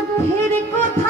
যুদ্ধের কথা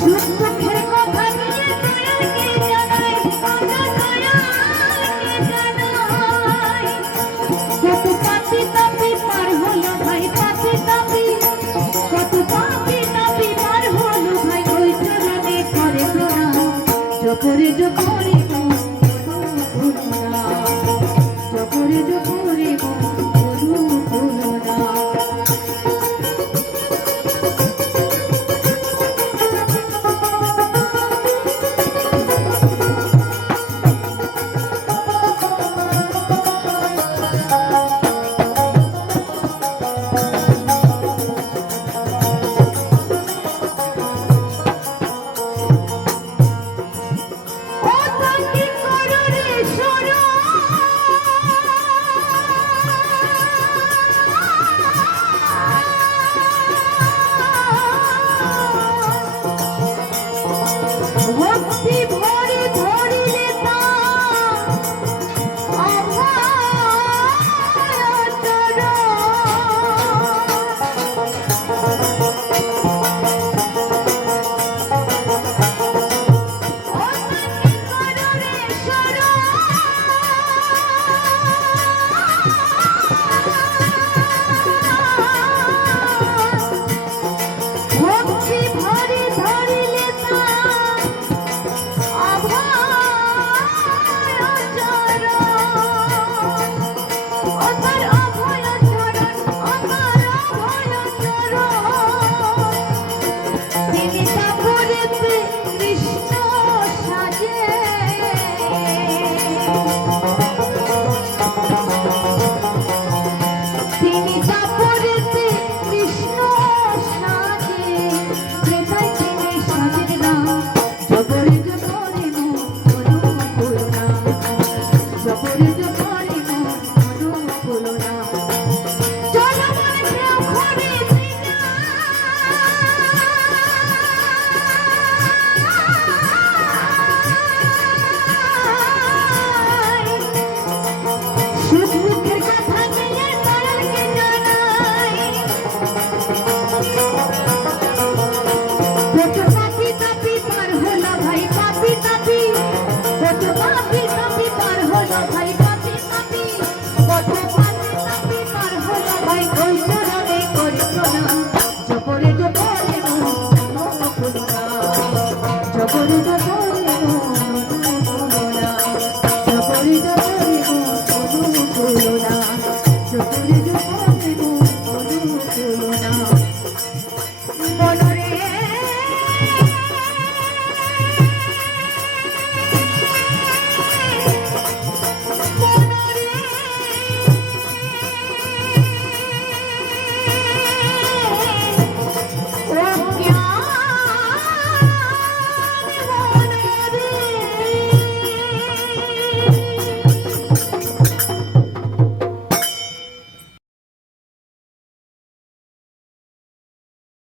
Let's go. Thank you.